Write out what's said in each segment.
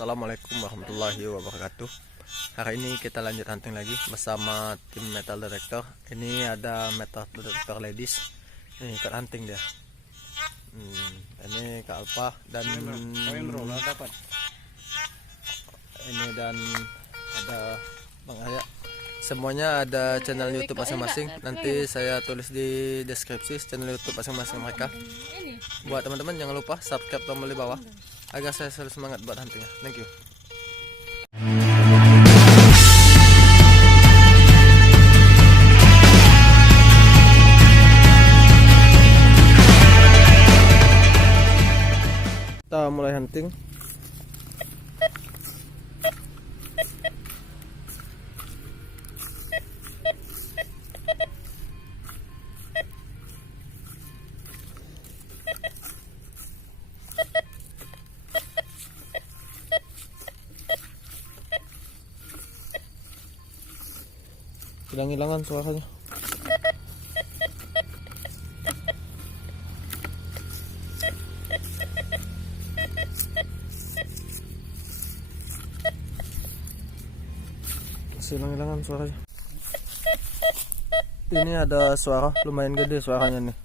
Assalamualaikum warahmatullahi wabarakatuh. Hari ini kita lanjut hunting lagi bersama tim metal detector. Ini ada metal detector ladies. Ini ikut hunting dia. Ini Kak Alfa dan ini dan ada Bang Aya. Semuanya ada channel YouTube masing-masing. Nanti saya tulis di deskripsi channel YouTube masing-masing mereka. Buat teman-teman jangan lupa subscribe tombol di bawah agar saya selalu semangat buat huntingnya. Thank you. Kita mulai hunting. Hilang-hilangan suaranya. Hilang-hilangan suaranya. Ini ada suara lumayan gede suaranya nih.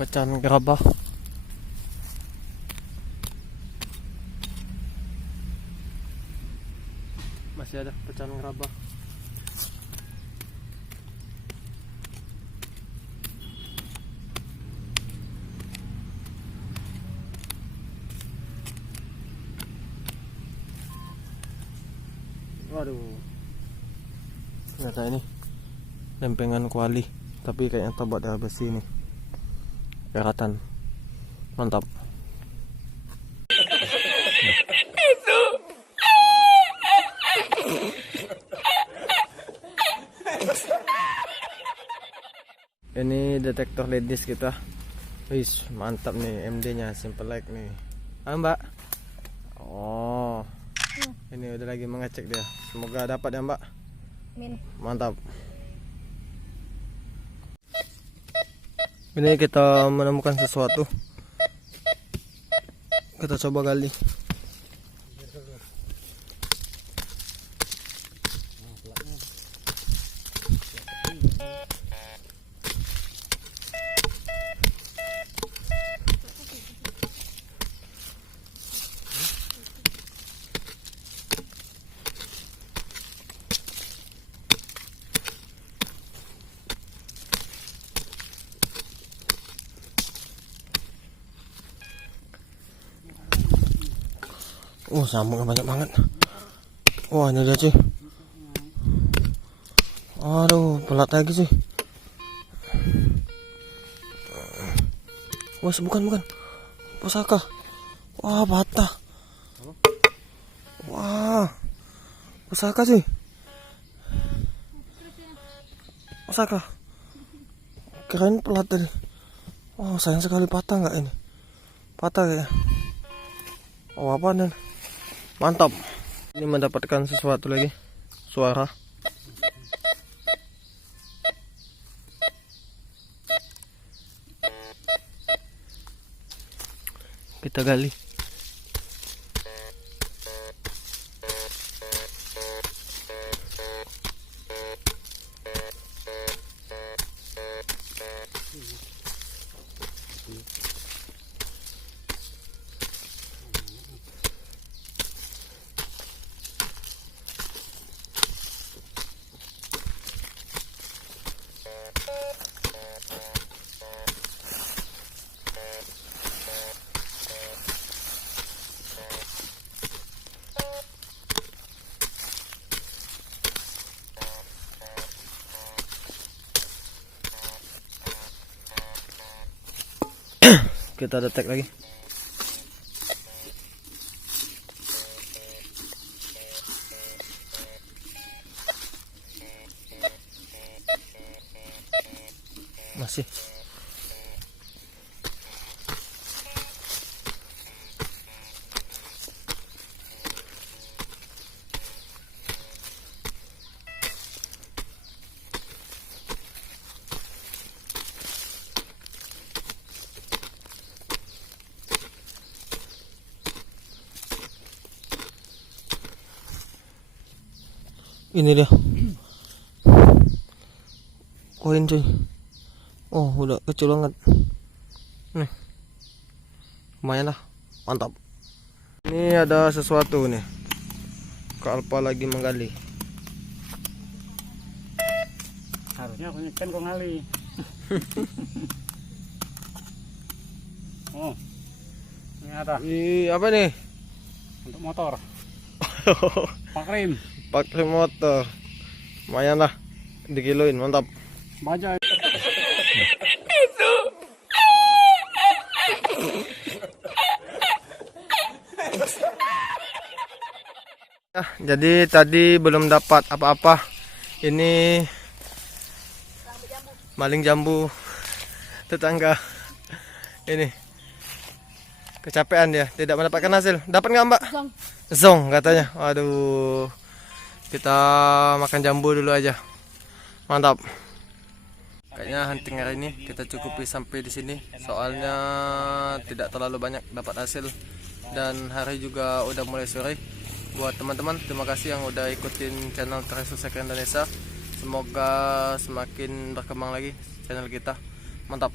Pecahan gerabah. Masih ada pecahan gerabah. Waduh. Ternyata ini lempengan kuali, tapi kayaknya tobat dari besi ini. Keratan. Mantap. Ini detektor ladies kita. Wis, mantap nih MD-nya, simple like nih. Mbak. Oh. Ini udah lagi mengecek dia. Semoga dapat ya, Mbak. Mantap. Ini kita menemukan sesuatu. Kita coba gali. Sambungnya banyak banget. Wah, ini dia cuy. Aduh, pelat lagi sih. Wah, bukan pusaka. Wah, patah. Wah, pusaka cuy. Pusaka. Kirain pelat tadi. Wah, sayang sekali patah nggak ini? Patah ya. Oh, apa nih? Mantap. Ini mendapatkan sesuatu lagi. Suara. Kita gali. kita detek lagi. Masih. Ini dia. Koin cuy. Oh, udah kecil banget. Nih. Lumayan lah. Mantap. Ini ada sesuatu nih. Kak Alpa lagi menggali. Harusnya aku nyekan kok ngali. Oh. Ini ada. Apa nih? Untuk motor. Pak Rim. Pakai motor. Lumayan lah. Dikiloin, mantap. Baja. Jadi tadi belum dapat apa-apa. Ini maling jambu tetangga. Ini kecapean dia, tidak mendapatkan hasil. Dapat nggak Mbak? Zong katanya. Waduh, kita makan jambu dulu aja. Mantap. Kayaknya hunting hari ini kita cukupi sampai di sini. Soalnya tidak terlalu banyak dapat hasil dan hari juga udah mulai sore. Buat teman-teman, terima kasih yang udah ikutin channel Teresusek Indonesia. Semoga semakin berkembang lagi channel kita. Mantap.